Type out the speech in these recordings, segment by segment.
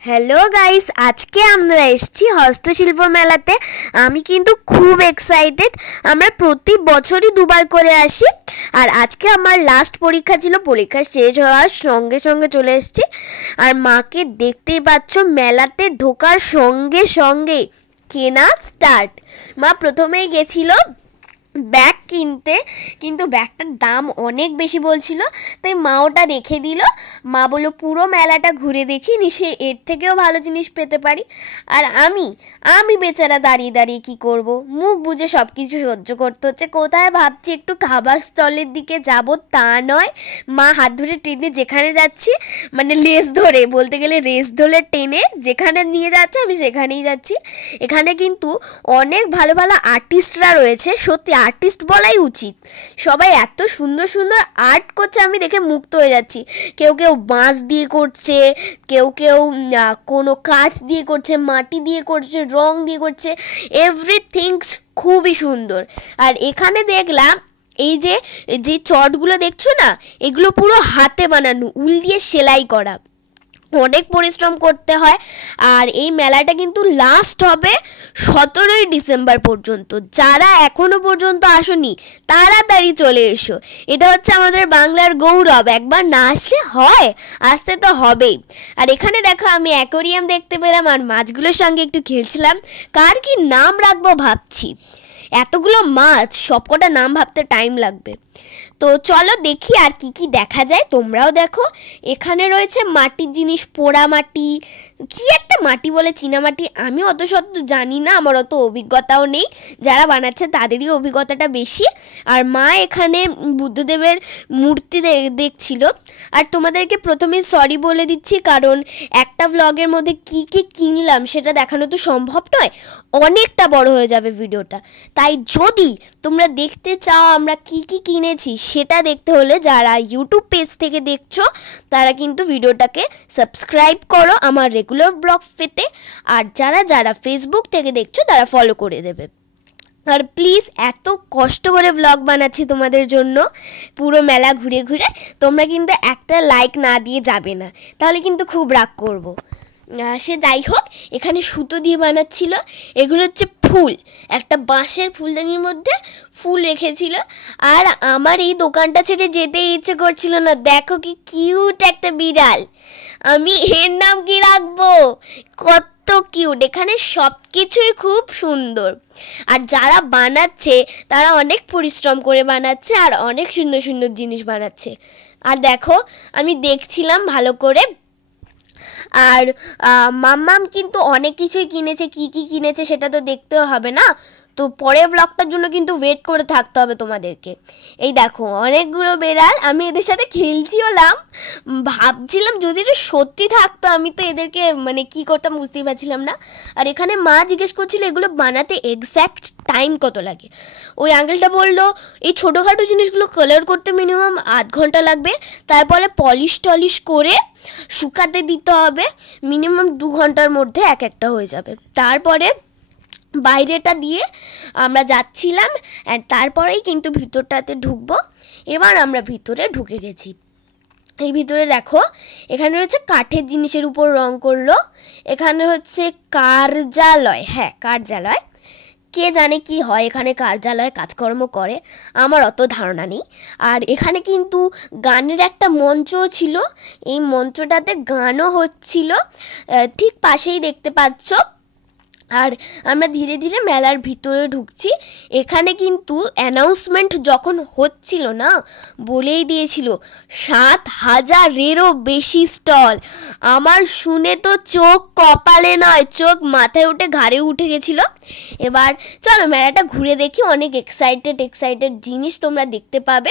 Hello guys, আজকে আমরা এসেছি হস্তশিল্প মেলাতে। আমি কিন্তু খুব এক্সাইটেড। আমরা প্রতি বছরই দুবার করে আসি, আর আজকে আমার লাস্ট পরীক্ষা ছিল। পরীক্ষা শেষ হওয়ার সঙ্গে সঙ্গে চলে এসেছি। আর মাকে দেখতেই পাচ্ছ, মেলাতে ঢোকার সঙ্গে সঙ্গে কেনা স্টার্ট। মা প্রথমেই গেছিল ব্যাগ কিনতে, কিন্তু ব্যাগটার দাম অনেক বেশি বলছিল, তাই মা ওটা রেখে দিল। মা বলল পুরো মেলাটা ঘুরে দেখি, নিশ্চয়ই এর থেকেও ভালো জিনিস পেতে পারি। আর আমি বেচারা দাঁড়িয়ে দাঁড়িয়ে কী করব, মুখ বুজে সব কিছু সহ্য করতে হচ্ছে। কোথায় ভাবছি একটু খাবার স্টলের দিকে যাব, তা নয়, মা হাত ধরে টেনে যেখানে যাচ্ছি, মানে লেস ধরে, বলতে গেলে রেস ধরে টেনে যেখানে নিয়ে যাচ্ছে আমি সেখানেই যাচ্ছি। এখানে কিন্তু অনেক ভালো ভালো আর্টিস্টরা রয়েছে, সত্যি আর্টিস্ট বলাই উচিত। সবাই এত সুন্দর সুন্দর আর্ট করছে, আমি দেখে মুগ্ধ হয়ে যাচ্ছি। কেউ কেউ বাঁশ দিয়ে করছে, কেউ কেউ কোনো কাঠ দিয়ে করছে, মাটি দিয়ে করছে, রং দিয়ে করছে, এভরিথিংস খুবই সুন্দর। আর এখানে দেখলাম এই যে চটগুলো দেখছো না, এগুলো পুরো হাতে বানানো, উল দিয়ে সেলাই করা, অনেক পরিশ্রম করতে হয়। আর এই মেলাটা কিন্তু লাস্ট হবে 17ই ডিসেম্বর পর্যন্ত। যারা এখনো পর্যন্ত আসনি তাড়াতাড়ি চলে এসো, এটা হচ্ছে আমাদের বাংলার গৌরব। একবার না আসলে হয়, আসতে তো হবেই। আর এখানে দেখো, আমি অ্যাকোরিয়াম দেখতে পেলাম, আর মাছগুলোর সঙ্গে একটু খেলছিলাম। কার কি নাম রাখবো ভাবছি, এতগুলো মাছ, সবকটা নাম ভাবতে টাইম লাগবে। তো চলো দেখি আর কি কি দেখা যায়, তোমরাও দেখো। এখানে রয়েছে মাটির জিনিস, পোড়া মাটি, কি একটা মাটি বলে, চীনামাটি, আমি অত শত জানি না, আমার অত অভিজ্ঞতাও নেই। যারা বানাচ্ছে তাদেরই অভিজ্ঞতাটা বেশি। আর মা এখানে বুদ্ধদেবের মূর্তি দেখছিল। আর তোমাদেরকে প্রথমেই সরি বলে দিচ্ছি, কারণ একটা ব্লগের মধ্যে কি কি কিনলাম সেটা দেখানো তো সম্ভব নয়, অনেকটা বড় হয়ে যাবে ভিডিওটা। তাই যদি তোমরা দেখতে চাও আমরা কি কি কিনেছি, সেটা দেখতে হলে যারা ইউটিউব পেজ থেকে দেখছো তারা কিন্তু ভিডিওটাকে সাবস্ক্রাইব করো আমার রেগুলার ব্লগ পেতে। আর যারা যারা ফেসবুক থেকে দেখছো তারা ফলো করে দেবে। আর প্লিজ, এত কষ্ট করে ব্লগ বানাচ্ছি তোমাদের জন্য, পুরো মেলা ঘুরে ঘুরে, তোমরা কিন্তু একটা লাইক না দিয়ে যাবে না, তাহলে কিন্তু খুব রাগ করবো। সে যাই হোক, এখানে সুতো দিয়ে বানাচ্ছিল। এগুলো হচ্ছে ফুল, একটা বাঁশের ফুলদানির মধ্যে ফুল রেখেছিল। আর আমার এই দোকানটা ছেড়ে যেতে ইচ্ছে করছিল না। দেখো কি কিউট একটা বিড়াল, আমি এর নাম কি রাখবো, কত কিউট। এখানে সব কিছুই খুব সুন্দর। আর যারা বানাচ্ছে তারা অনেক পরিশ্রম করে বানাচ্ছে, আর অনেক সুন্দর সুন্দর জিনিস বানাচ্ছে। আর দেখো, আমি দেখছিলাম ভালো করে। আর মাম্মাম কিন্তু অনেক কিছুই কিনেছে, কি কি কিনেছে সেটা তো দেখতেও হবে না, তো পরের ব্লগটার জন্য কিন্তু ওয়েট করে থাকতে হবে তোমাদেরকে। এই দেখো অনেকগুলো বেড়াল, আমি এদের সাথে খেলছিলাম, ভাবছিলাম যদি এটা সত্যি থাকতো, আমি তো এদেরকে মানে কি করতাম বুঝতেই পারছিলাম না। আর এখানে মা জিজ্ঞেস করছিল এগুলো বানাতে এক্স্যাক্ট টাইম কত লাগে। ওই আঙ্কেলটা বললো এই ছোটোখাটো জিনিসগুলো কালার করতে মিনিমাম 8 ঘন্টা লাগবে, তারপরে পলিশ টলিশ করে শুকাতে দিতে হবে, মিনিমাম 2 ঘন্টার মধ্যে এক একটা হয়ে যাবে। তারপরে বাইরেটা দিয়ে আমরা যাচ্ছিলাম, অ্যান্ড তারপরেই কিন্তু ভিতরটাতে ঢুকবো। এবার আমরা ভিতরে ঢুকে গেছি। এই ভিতরে দেখো, এখানে হচ্ছে কাঠের জিনিসের উপর রং করলো। এখানে হচ্ছে কার্যালয়, হ্যাঁ কার্যালয়, কে জানে কি হয় এখানে, কার্যালয়ে কাজকর্ম করে, আমার অত ধারণা নেই। আর এখানে কিন্তু গানের একটা মঞ্চও ছিল, এই মঞ্চটাতে গানও হচ্ছিল, ঠিক পাশেই দেখতে পাচ্ছ। আর আমরা ধীরে ধীরে মেলার ভিতরে ঢুকছি। এখানে কিন্তু অ্যানাউন্সমেন্ট যখন হচ্ছিল না, বলেই দিয়েছিল 7,000-এরও বেশি স্টল। আমার শুনে তো চোখ কপালে নয়, চোখ মাথায় উঠে ঘাড়ে উঠে গেছিলো। এবার চলো মেলাটা ঘুরে দেখি, অনেক এক্সাইটেড জিনিস তোমরা দেখতে পাবে।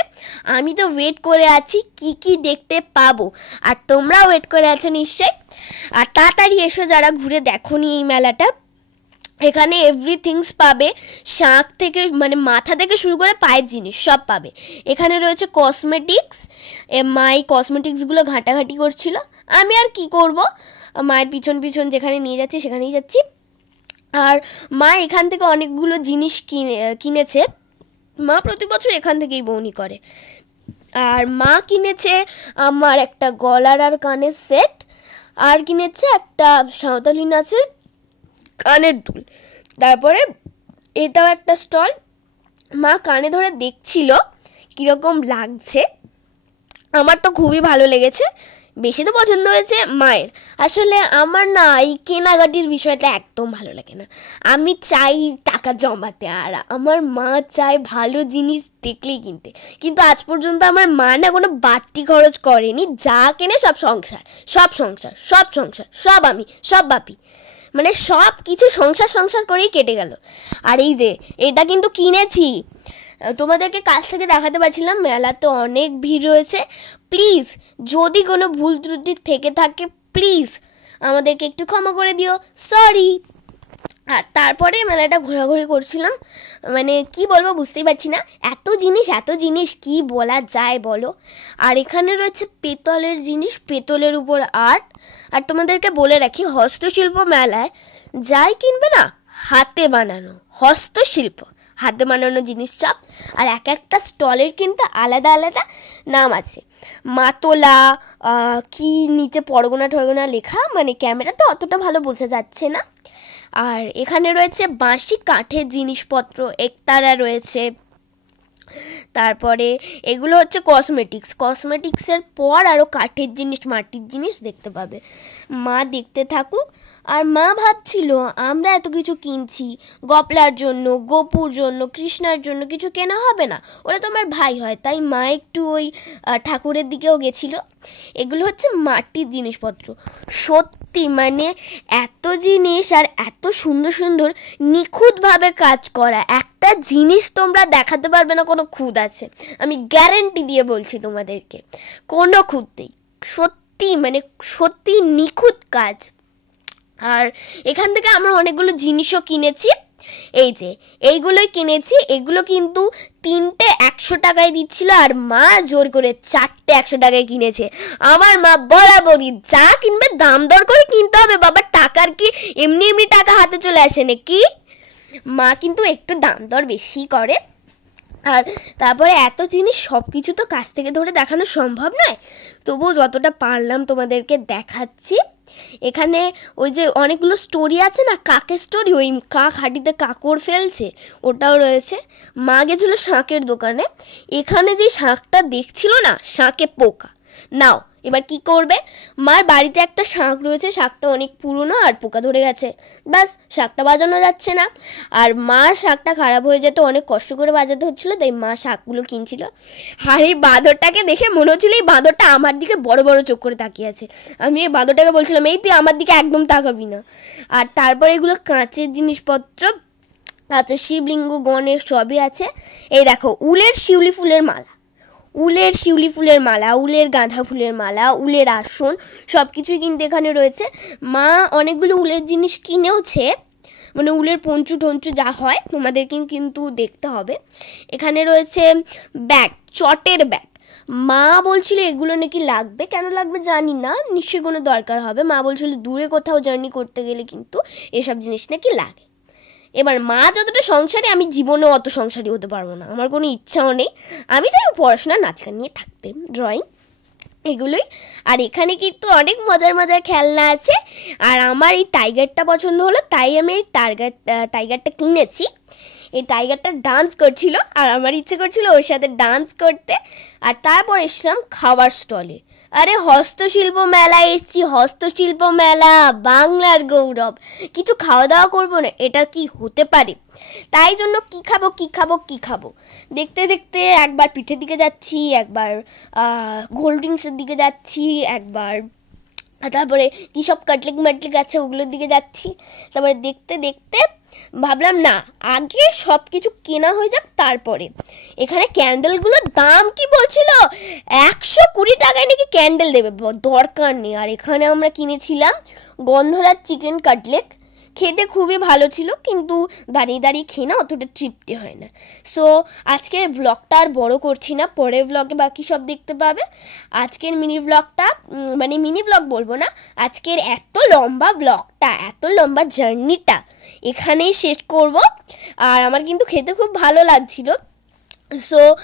আমি তো ওয়েট করে আছি কি কি দেখতে পাবো, আর তোমরা ওয়েট করে আছো নিশ্চয়ই। আর তাড়াতাড়ি এসো যারা ঘুরে দেখোনি এই মেলাটা। এখানে এভরিথিংস পাবে, শাঁখ থেকে মানে মাথা থেকে শুরু করে পায়ের জিনিস সব পাবে। এখানে রয়েছে কসমেটিক্স, মাই কসমেটিক্সগুলো ঘাঁটাঘাঁটি করছিল। আমি আর কি করব, মায়ের পিছন পিছন যেখানে নিয়ে যাচ্ছি সেখানেই যাচ্ছি। আর মা এখান থেকে অনেকগুলো জিনিস কিনেছে। মা প্রতি বছর এখান থেকেই বউনি করে। আর মা কিনেছে আমার একটা গলার আর কানের সেট, আর কিনেছে একটা সাঁওতালি নাচের কানের দুল। তারপরে এটাও একটা স্টল, মা কানে ধরে দেখছিল কীরকম লাগছে। আমার তো খুবই ভালো লেগেছে, বেশি তো পছন্দ হয়েছে মায়ের। আসলে আমার না এই কেনাকাটির বিষয়টা একদম ভালো লাগে না, আমি চাই টাকা জমাতে, আর আমার মা চায় ভালো জিনিস দেখলেই কিনতে। কিন্তু আজ পর্যন্ত আমার মা না কোনো বাড়তি খরচ করেনি, যা কেনে সব সংসার, সব সংসার, সব সংসার, সব আমি, সব বাপি, মানে সব কিছু সংসার করেই কেটে গেল। আর এই যে এটা কিন্তু কিনেছি, তোমাদেরকে কাছ থেকে দেখাতে পারছিলাম, মেলাতে অনেক ভিড় রয়েছে। প্লিজ যদি কোনো ভুল ত্রুটি থেকে থাকে প্লিজ আমাদেরকে একটু ক্ষমা করে দিও, সরি। আর তারপরে মেলাটা ঘোরাঘুরি করছিলাম, মানে কি বলবো বুঝতেই পারছি না, এত জিনিস কি বলা যায় বলো। আর এখানে রয়েছে পেতলের জিনিস, পেতলের উপর আর্ট। আর তোমাদেরকে বলে রাখি, হস্তশিল্প মেলায় যাই কিনবে না হাতে বানানো, হস্তশিল্প হাতে বানানো জিনিস সব। আর এক একটা স্টলের কিন্তু আলাদা আলাদা নাম আছে, মাতলা কি নিচে পরগনা টরগনা লেখা, মানে ক্যামেরা তো অতটা ভালো বোঝা যাচ্ছে না। আর এখানে রয়েছে বাঁশি কাঠের জিনিসপত্র, একতারা রয়েছে। তারপরে এগুলো হচ্ছে কসমেটিক্সের পর আরও কাঠের জিনিস, মাটির জিনিস দেখতে পাবে। মা দেখতে থাকুক। আর মা ভাবছিল আমরা এত কিছু কিনছি, গপলার জন্য, গোপুর জন্য, কৃষ্ণার জন্য কিছু কেনা হবে না, ওরা তো আমার ভাই হয়। তাই মা একটু ওই ঠাকুরের দিকেও গেছিলো। এগুলো হচ্ছে মাটির জিনিসপত্র, সত্যি মানে এত জিনিস আর এত সুন্দর সুন্দর নিখুঁতভাবে কাজ করা, একটা জিনিস তোমরা দেখাতে পারবে না কোনো খুঁত আছে, আমি গ্যারেন্টি দিয়ে বলছি তোমাদেরকে, কোনো খুঁত নেই, সত্যি নিখুঁত কাজ। আর এখান থেকে আমরা অনেকগুলো জিনিসও কিনেছি, এই যে এইগুলোই কিনেছি। এগুলো কিন্তু 3টে 100 টাকায় দিচ্ছিল, আর মা জোর করে 4টে 100 টাকায় কিনেছে। আমার মা বরাবরই যা কিনবে দাম দর করে কিনতে হবে বাবা, টাকার কি এমনি টাকা হাতে চলে আসে নাকি, মা কিন্তু একটু দাম দর বেশি করে। আর তারপরে এত জিনিস সব কিছু তো কাছ থেকে ধরে দেখানো সম্ভব নয়, তবুও যতটা পারলাম তোমাদেরকে দেখাচ্ছি। এখানে ওই যে অনেকগুলো স্টোরি আছে না, কাকের স্টোরি, ওই কাক হাঁটিতে কাকড় ফেলছে, ওটাও রয়েছে। মা গেছিলো শাঁখের দোকানে, এখানে যে শাঁখটা দেখছিল না, শাঁখে পোকা। নাও এবার কি করবে, মার বাড়িতে একটা শাঁখ রয়েছে, শাঁখটা অনেক পুরনো আর পোকা ধরে গেছে, ব্যাস শাঁখটা বাজানো যাচ্ছে না। আর মার শাঁখটা খারাপ হয়ে যেত, অনেক কষ্ট করে বাজাতে হচ্ছিলো, তাই মা শাঁখগুলো কিনছিল। আর এই বাঁদরটাকে দেখে মনে হচ্ছিলো এই বাঁদরটা আমার দিকে বড় বড় চোখ করে তাকিয়ে আছে। আমি এই বাঁদরটাকে বলছিলাম এই তুই আমার দিকে একদম তাকাবি না। আর তারপরে এগুলো কাঁচের জিনিসপত্র আছে, শিবলিঙ্গ গণেশ সবই আছে। এই দেখো উলের শিউলি ফুলের মালা, উলের গাঁদা ফুলের মালা, উলের আসন, সব কিছুই কিন্তু এখানে রয়েছে। মা অনেকগুলো উলের জিনিস কিনেওছে, মানে উলের পঞ্চু টঞ্চু যা হয় তোমাদেরকে কিন্তু দেখতে হবে। এখানে রয়েছে ব্যাগ, চটের ব্যাগ। মা বলছিল এগুলো নাকি লাগবে, কেন লাগবে জানি না, নিশ্চয়ই কোনো দরকার হবে। মা বলছিল দূরে কোথাও জার্নি করতে গেলে কিন্তু এসব জিনিস নাকি লাগে। এবার মা যতটা সংসারী, আমি জীবনেও অত সংসারী হতে পারবো না, আমার কোনো ইচ্ছাও নেই। আমি চাই পড়াশোনা নাচ গান নিয়ে থাকতে, ড্রয়িং, এগুলোই। আর এখানে কিন্তু অনেক মজার খেলনা আছে। আর আমার এই টাইগারটা পছন্দ হলো, তাই আমি এই টাইগারটা কিনেছি। এই টাইগারটা ডান্স করছিল, আর আমার ইচ্ছে করছিল ওর সাথে ডান্স করতে। আর তারপর এসলাম খাবার স্টলে। আরে হস্তশিল্প মেলায় এসছি, হস্তশিল্প মেলা বাংলার গৌরব, কিছু খাওয়া দাওয়া করবো না, এটা কি হতে পারে? তাই জন্য কি খাবো দেখতে দেখতে একবার পিঠের দিকে যাচ্ছি, একবার কোল্ড ড্রিঙ্কসের দিকে যাচ্ছি, একবার তারপরে কী সব কাটলেক আছে ওগুলোর দিকে যাচ্ছি। তারপরে দেখতে দেখতে ভাবলাম না, আগে সব কিছু কেনা হয়ে যাক তারপরে। এখানে ক্যান্ডেলগুলোর দাম কি বলছিল, 120 টাকায় নাকি ক্যান্ডেল দেবে, দরকার নেই। আর এখানে আমরা কিনেছিলাম গন্ধরাজ চিকেন কাটলেট, খেতে খুবই ভালো ছিল, কিন্তু দাঁড়িয়ে খেয়ে না অতটা তৃপ্তি হয় না। সো আজকের ব্লগটা আর বড় করছি না, পরের ব্লগে বাকি সব দেখতে পাবে। আজকের মিনি ব্লগটা, মানে মিনি ব্লগ বলবো না, আজকের এত লম্বা জার্নিটা এখানেই শেষ করব। আর আমার কিন্তু খেতে খুব ভালো লাগছিল, সো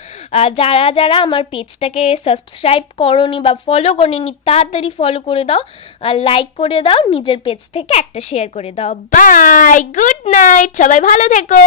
যারা যারা আমার পেজটাকে সাবস্ক্রাইব করোনি বা ফলো করোনি তাড়াতাড়ি ফলো করে দাও, আর লাইক করে দাও, নিজের পেজ থেকে একটা শেয়ার করে দাও। বাই, গুড নাইট, সবাই ভালো থেকো।